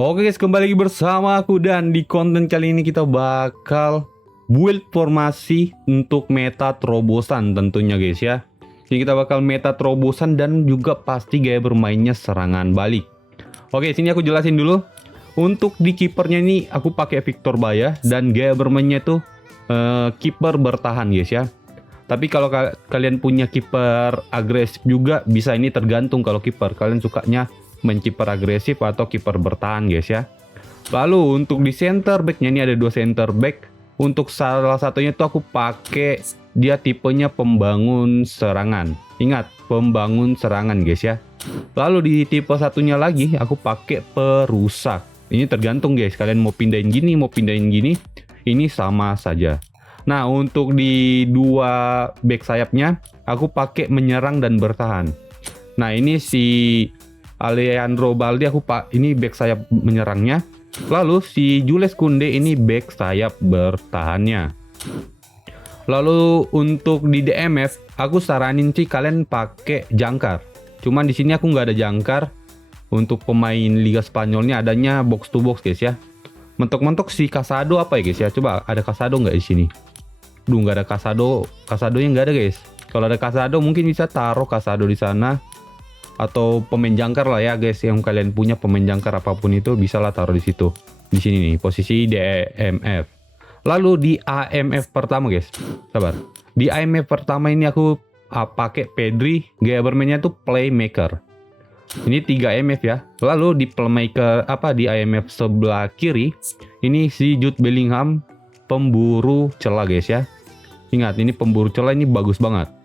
Oke guys, kembali lagi bersama aku dan di konten kali ini kita bakal build formasi untuk meta terobosan tentunya guys ya. Jadi kita bakal meta terobosan dan juga pasti gaya bermainnya serangan balik. Oke, sini aku jelasin dulu. Untuk di kipernya ini aku pakai Victor Baya dan gaya bermainnya tuh kiper bertahan guys ya. Tapi kalau kalian punya kiper agresif juga bisa, ini tergantung kalau kiper kalian sukanya main kiper agresif atau kiper bertahan guys ya. Lalu untuk di center backnya ini ada dua center back. Untuk salah satunya tuh aku pakai dia tipenya pembangun serangan. Ingat, pembangun serangan guys ya. Lalu di tipe satunya lagi aku pakai perusak. Ini tergantung guys, kalian mau pindahin gini, mau pindahin gini, ini sama saja. Nah, untuk di dua back sayapnya aku pakai menyerang dan bertahan. Nah, ini si Alejandro Balde ini back sayap menyerangnya. Lalu si Jules Kounde ini back sayap bertahannya. Lalu untuk di DMF aku saranin sih kalian pakai jangkar. Cuman di sini aku nggak ada jangkar. Untuk pemain Liga Spanyolnya adanya box to box guys ya. Mentok-mentok si Casado apa ya guys ya? Coba ada Casado nggak di sini? Duh, nggak ada Casado. Casadonya nggak ada guys. Kalau ada Casado mungkin bisa taruh Casado di sana. Atau pemain jangkar lah ya guys, yang kalian punya pemain jangkar apapun itu bisa lah taruh di situ. Di sini nih posisi DMF. Lalu di AMF pertama guys, sabar. Di AMF pertama ini aku pakai Pedri, gaya bermainnya tuh playmaker. Ini 3 AMF ya. Lalu di playmaker di AMF sebelah kiri ini si Jude Bellingham, pemburu celah guys ya. Ingat, ini pemburu celah ini bagus banget.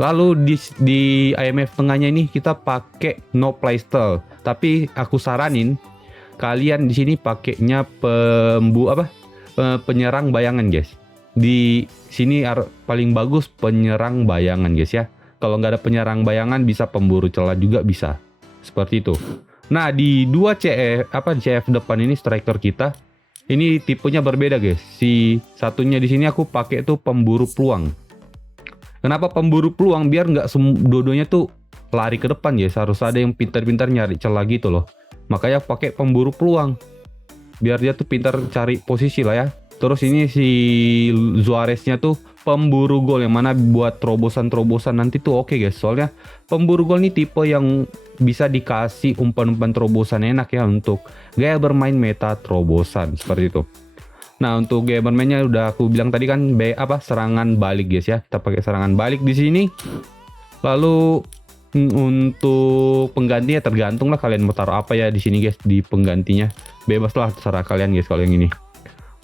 Lalu di IMF tengahnya ini kita pakai no playstyle, tapi aku saranin kalian di sini pakainya penyerang bayangan guys. Di sini paling bagus penyerang bayangan guys ya. Kalau nggak ada penyerang bayangan bisa pemburu celah juga bisa. Seperti itu. Nah, di dua CF depan ini striker kita ini tipenya berbeda guys. Si satunya di sini aku pakai tuh pemburu peluang. Kenapa pemburu peluang? Biar nggak dua-duanya tuh lari ke depan ya. Harus ada yang pintar-pintar nyari celah gitu loh. Makanya pakai pemburu peluang. Biar dia tuh pintar cari posisi lah ya. Terus ini si Suareznya tuh pemburu gol, yang mana buat terobosan-terobosan nanti tuh oke guys. Soalnya pemburu gol ini tipe yang bisa dikasih umpan-umpan terobosan enak ya untuk gaya bermain meta terobosan seperti itu. Nah, untuk gaya bermainnya udah aku bilang tadi kan serangan balik guys ya. Kita pakai serangan balik di sini. Lalu untuk penggantinya tergantung lah kalian mau taruh apa ya di sini guys, di penggantinya. Bebas lah terserah kalian guys kalau yang ini.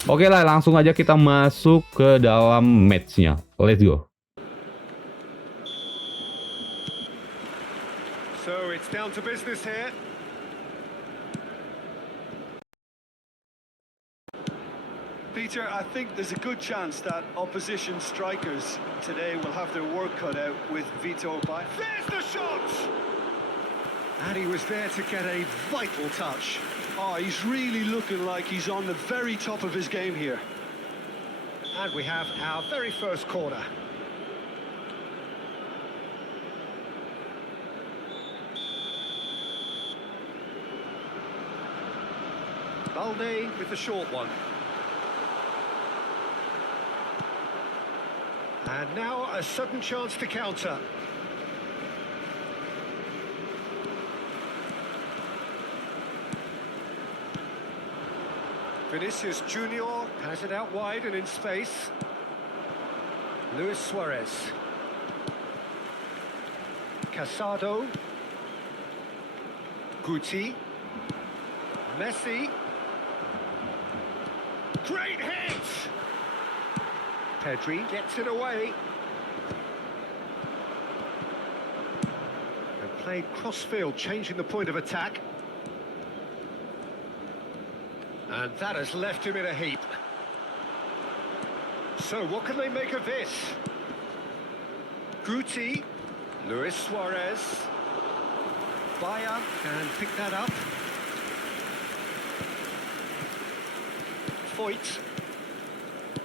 Oke lah, langsung aja kita masuk ke dalam matchnya. Let's go. So it's down to business here. Peter, I think there's a good chance that opposition strikers today will have their work cut out with Vitor Baya. There's the shot! And he was there to get a vital touch. Oh, he's really looking like he's on the very top of his game here. And we have our very first corner. Balde with the short one. And now a sudden chance to counter. Vinicius Junior has it out wide and in space. Luis Suarez. Casado. Guti. Messi. Great hit! Pedri gets it away. And played cross-field, changing the point of attack. And that has left him in a heap. So what can they make of this? Guti, Luis Suarez. Baya can pick that up. Foyt.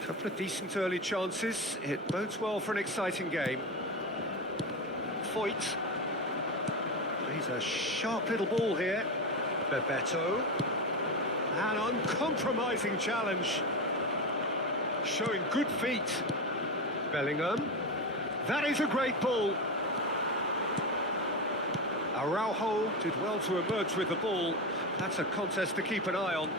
Couple of decent early chances. It bodes well for an exciting game. Foyt. He's a sharp little ball here. Bebeto. An uncompromising challenge. Showing good feet. Bellingham. That is a great ball. Araujo did well to emerge with the ball. That's a contest to keep an eye on.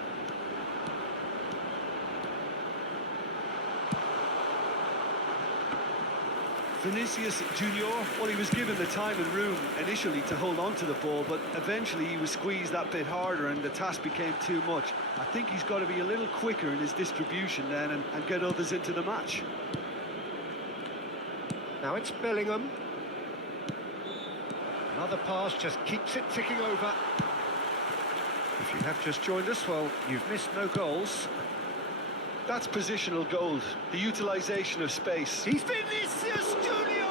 Vinicius Junior, well, he was given the time and room initially to hold on to the ball, but eventually he was squeezed that bit harder and the task became too much. I think he's got to be a little quicker in his distribution then and get others into the match. Now it's Bellingham. Another pass just keeps it ticking over. If you have just joined us, well, you've missed no goals. That's positional gold, the utilisation of space. He's Vinicius Junior!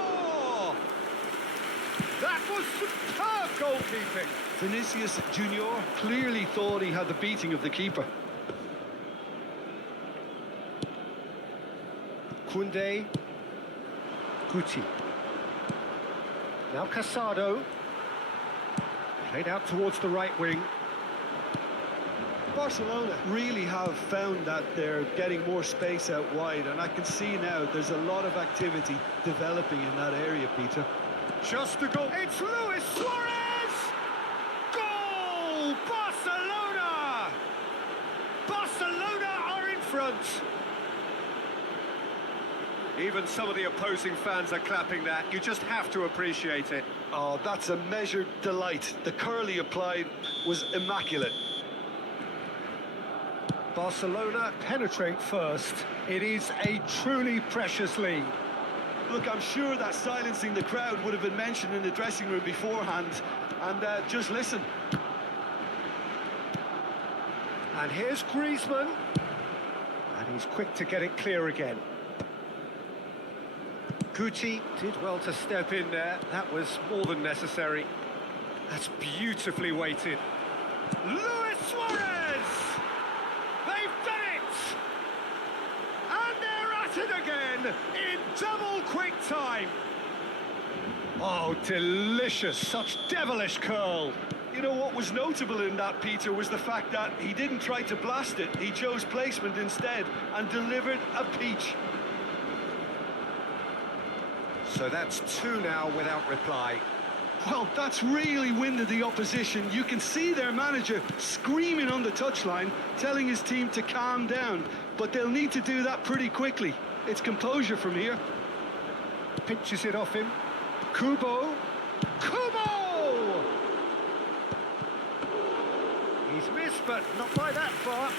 That was superb goalkeeping. Vinicius Junior clearly thought he had the beating of the keeper. Koundé. Guti. Now Casado. Played out towards the right wing. Barcelona really have found that they're getting more space out wide, and I can see now there's a lot of activity developing in that area, Peter. Just a goal. It's Luis Suarez! Goal! Barcelona! Barcelona are in front. Even some of the opposing fans are clapping that. You just have to appreciate it. Oh, that's a measured delight. The curl he applied was immaculate. Barcelona penetrate first. It is a truly precious lead. Look, I'm sure that silencing the crowd would have been mentioned in the dressing room beforehand. And just listen. And here's Griezmann. And he's quick to get it clear again. Guti did well to step in there. That was more than necessary. That's beautifully weighted. Luis Suarez! They've done it! And they're at it again in double quick time. Oh, delicious. Such devilish curl. You know what was notable in that, Peter, was the fact that he didn't try to blast it. He chose placement instead and delivered a peach. So that's two now without reply. Well, that's really winded the opposition. You can see their manager screaming on the touchline, telling his team to calm down. But they'll need to do that pretty quickly. It's composure from here. Pinches it off him. Kubo. Kubo! He's missed, but not by that far.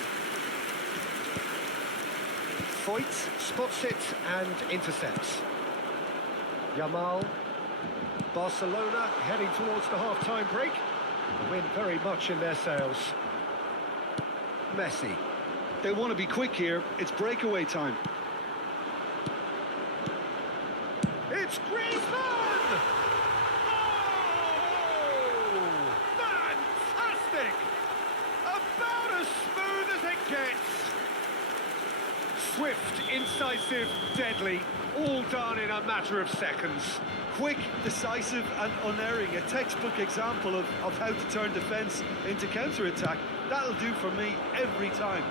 Foyt spots it and intercepts. Yamal. Barcelona heading towards the half-time break. The wind very much in their sails. Messi. They want to be quick here. It's breakaway time. It's Griezmann! Oh! Fantastic! About as smooth as it gets. Swift, incisive, deadly. All done in a matter of seconds. Quick, decisive and unerring. A textbook example of how to turn defence into counter-attack. That'll do for me every time.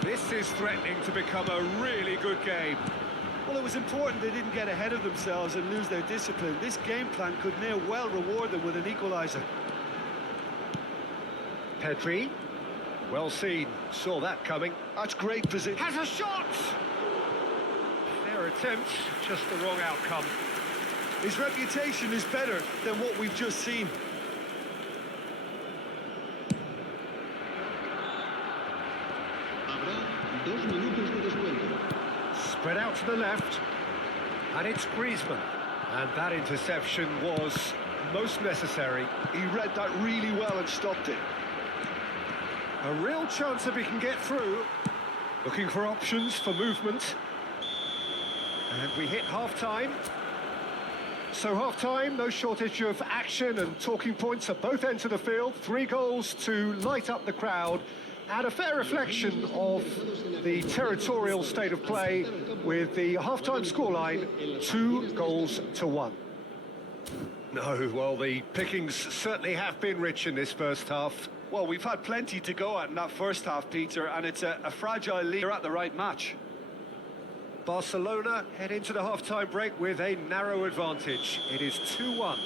This is threatening to become a really good game. Well, it was important they didn't get ahead of themselves and lose their discipline. This game plan could near well reward them with an equaliser. Pedri. Well seen. Saw that coming. That's great position. Has a shot! Fair attempt, just the wrong outcome. His reputation is better than what we've just seen. Spread out to the left. And it's Griezmann. And that interception was most necessary. He read that really well and stopped it. A real chance if he can get through. Looking for options for movement. And we hit half-time. So half-time, no shortage of action and talking points at both ends of the field. 3 goals to light up the crowd. And a fair reflection of the territorial state of play with the half-time scoreline 2-1. No, well, the pickings certainly have been rich in this first half. Well, we've had plenty to go at in that first half, Peter, and it's a fragile lead. They're at the right match. Barcelona head into the half-time break with a narrow advantage. It is 2-1.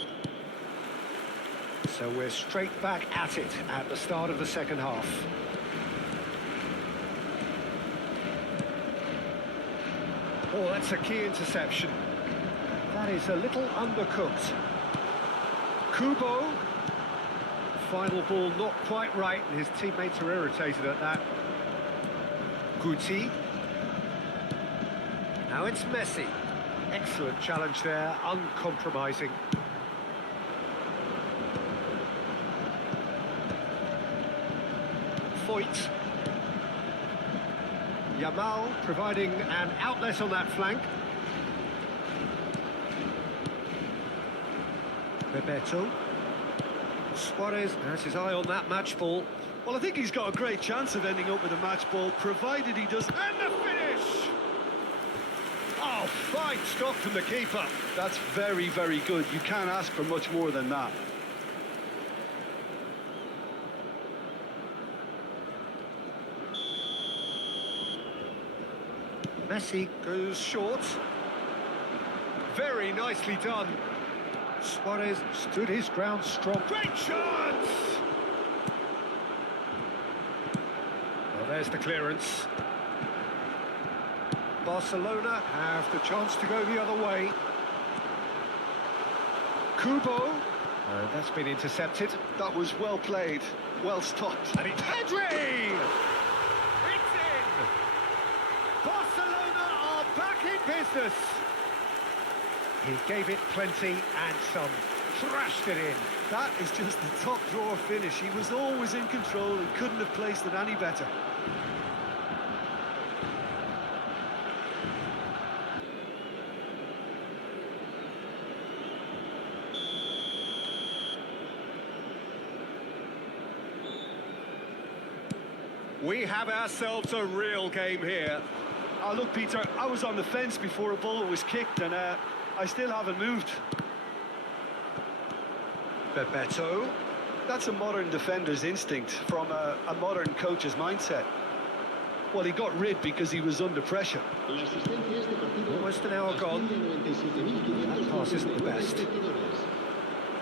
So we're straight back at it at the start of the second half. Oh, that's a key interception. That is a little undercooked. Kubo. Final ball not quite right, and his teammates are irritated at that. Guti. Now it's Messi. Excellent challenge there, uncompromising. Foyt. Yamal providing an outlet on that flank. Bebeto. Suarez has his eye on that match ball. Well, I think he's got a great chance of ending up with a match ball, provided he does. And the finish! Oh, fine stop from the keeper. That's very, very good. You can't ask for much more than that. Messi goes short. Very nicely done. Suarez stood his ground strong. Great chance! Well, there's the clearance. Barcelona have the chance to go the other way. Kubo. That's been intercepted. That was well played, well stopped. And it's Pedri! It's in! Barcelona are back in business. He gave it plenty and some. Thrashed it in. That is just the top drawer finish. He was always in control and couldn't have placed it any better. We have ourselves a real game here. Oh, look, Peter, I was on the fence before a ball was kicked, and I still haven't moved. Bebeto. That's a modern defender's instinct from a modern coach's mindset. Well, he got rid because he was under pressure. Almost an hour gone. That pass isn't the best.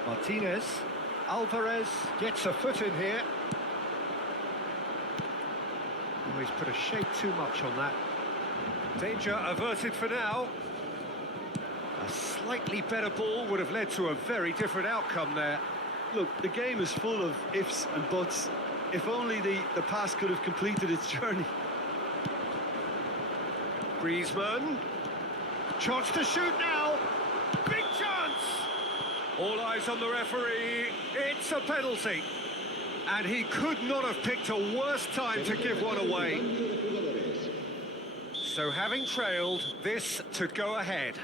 Martinez. Alvarez gets a foot in here. Oh, he's put a shade too much on that. Danger averted for now. A slightly better ball would have led to a very different outcome there. Look, the game is full of ifs and buts. If only the pass could have completed its journey. Griezmann. Chance to shoot now. Big chance! All eyes on the referee. It's a penalty. And he could not have picked a worse time to give one away. So having trailed, this to go ahead.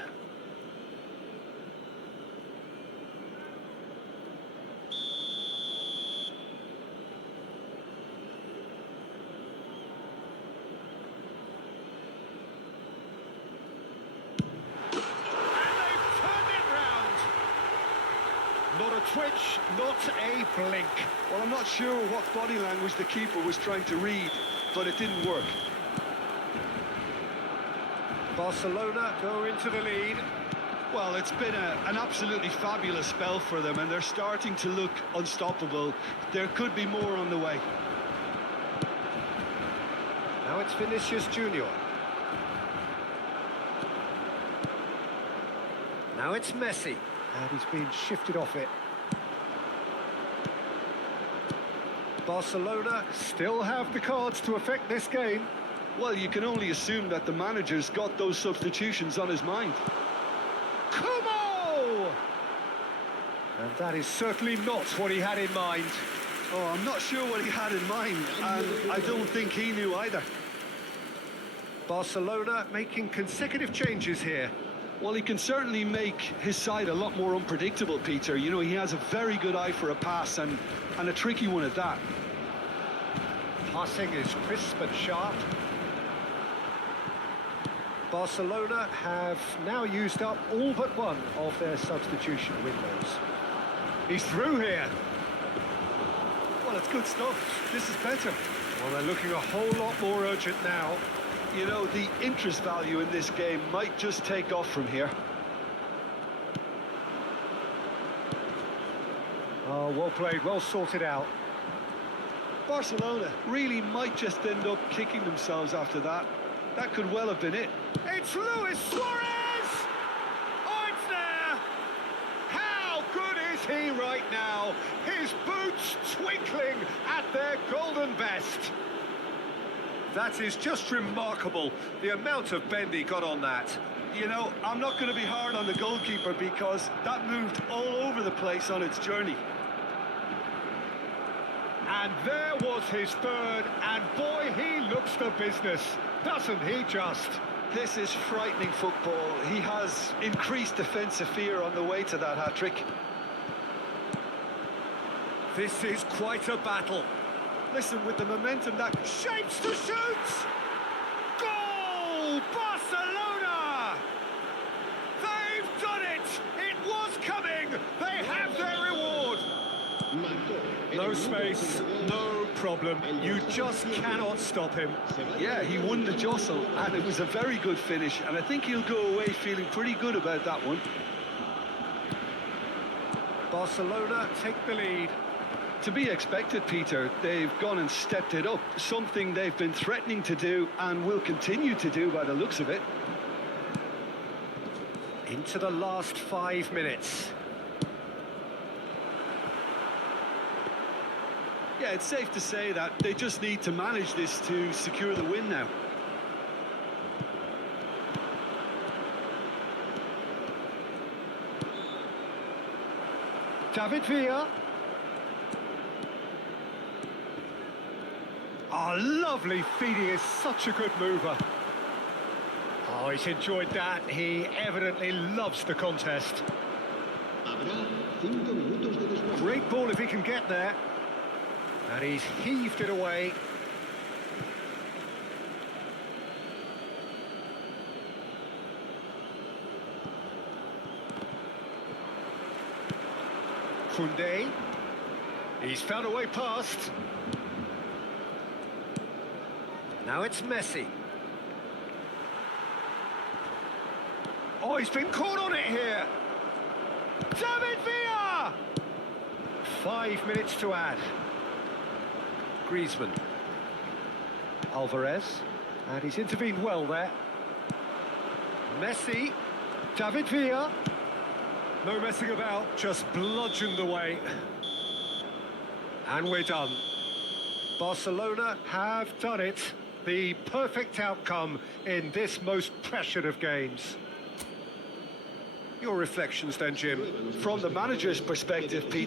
Not a twitch, not a blink. Well, I'm not sure what body language the keeper was trying to read, but it didn't work. Barcelona go into the lead. Well, it's been an absolutely fabulous spell for them, and they're starting to look unstoppable. There could be more on the way. Now it's Vinicius Junior. Now it's Messi. And he's been shifted off it. Barcelona still have the cards to affect this game. Well, you can only assume that the manager's got those substitutions on his mind. Kubo! And that is certainly not what he had in mind. Oh, I'm not sure what he had in mind, and I don't think he knew either. Barcelona making consecutive changes here. Well, he can certainly make his side a lot more unpredictable, Peter. You know, he has a very good eye for a pass, and a tricky one at that. Passing is crisp and sharp. Barcelona have now used up all but one of their substitution windows. He's through here. Well, it's good stuff. This is better. Well, they're looking a whole lot more urgent now. You know, the interest value in this game might just take off from here. Oh, well played, well sorted out. Barcelona really might just end up kicking themselves after that. That could well have been it. It's Luis Suarez! Oh, it's there! How good is he right now? His boots twinkling at their golden best. That is just remarkable, the amount of bend he got on that. You know, I'm not going to be hard on the goalkeeper because that moved all over the place on its journey. And there was his third, and boy, he looks the business, doesn't he just? This is frightening football. He has increased defensive fear on the way to that hat-trick. This is quite a battle. Listen, with the momentum that... Shapes to shoot! Goal! Barcelona! They've done it! It was coming! They have their reward! No space, no problem. You just cannot stop him. Yeah, he won the jostle, and it was a very good finish, and I think he'll go away feeling pretty good about that one. Barcelona take the lead. To be expected, Peter. They've gone and stepped it up, something they've been threatening to do and will continue to do by the looks of it. Into the last 5 minutes. Yeah, it's safe to say that they just need to manage this to secure the win now. David Villa. Oh, lovely feeding, is such a good mover. Oh, he's enjoyed that. He evidently loves the contest. Great ball if he can get there. And he's heaved it away. Koundé. He's found a way past. Now it's Messi. Oh, he's been caught on it here. David Villa! 5 minutes to add. Griezmann. Alvarez. And he's intervened well there. Messi. David Villa. No messing about, just bludgeoned away. And we're done. Barcelona have done it. The perfect outcome in this most pressured of games. Your reflections then, Jim? From the manager's perspective, Peter,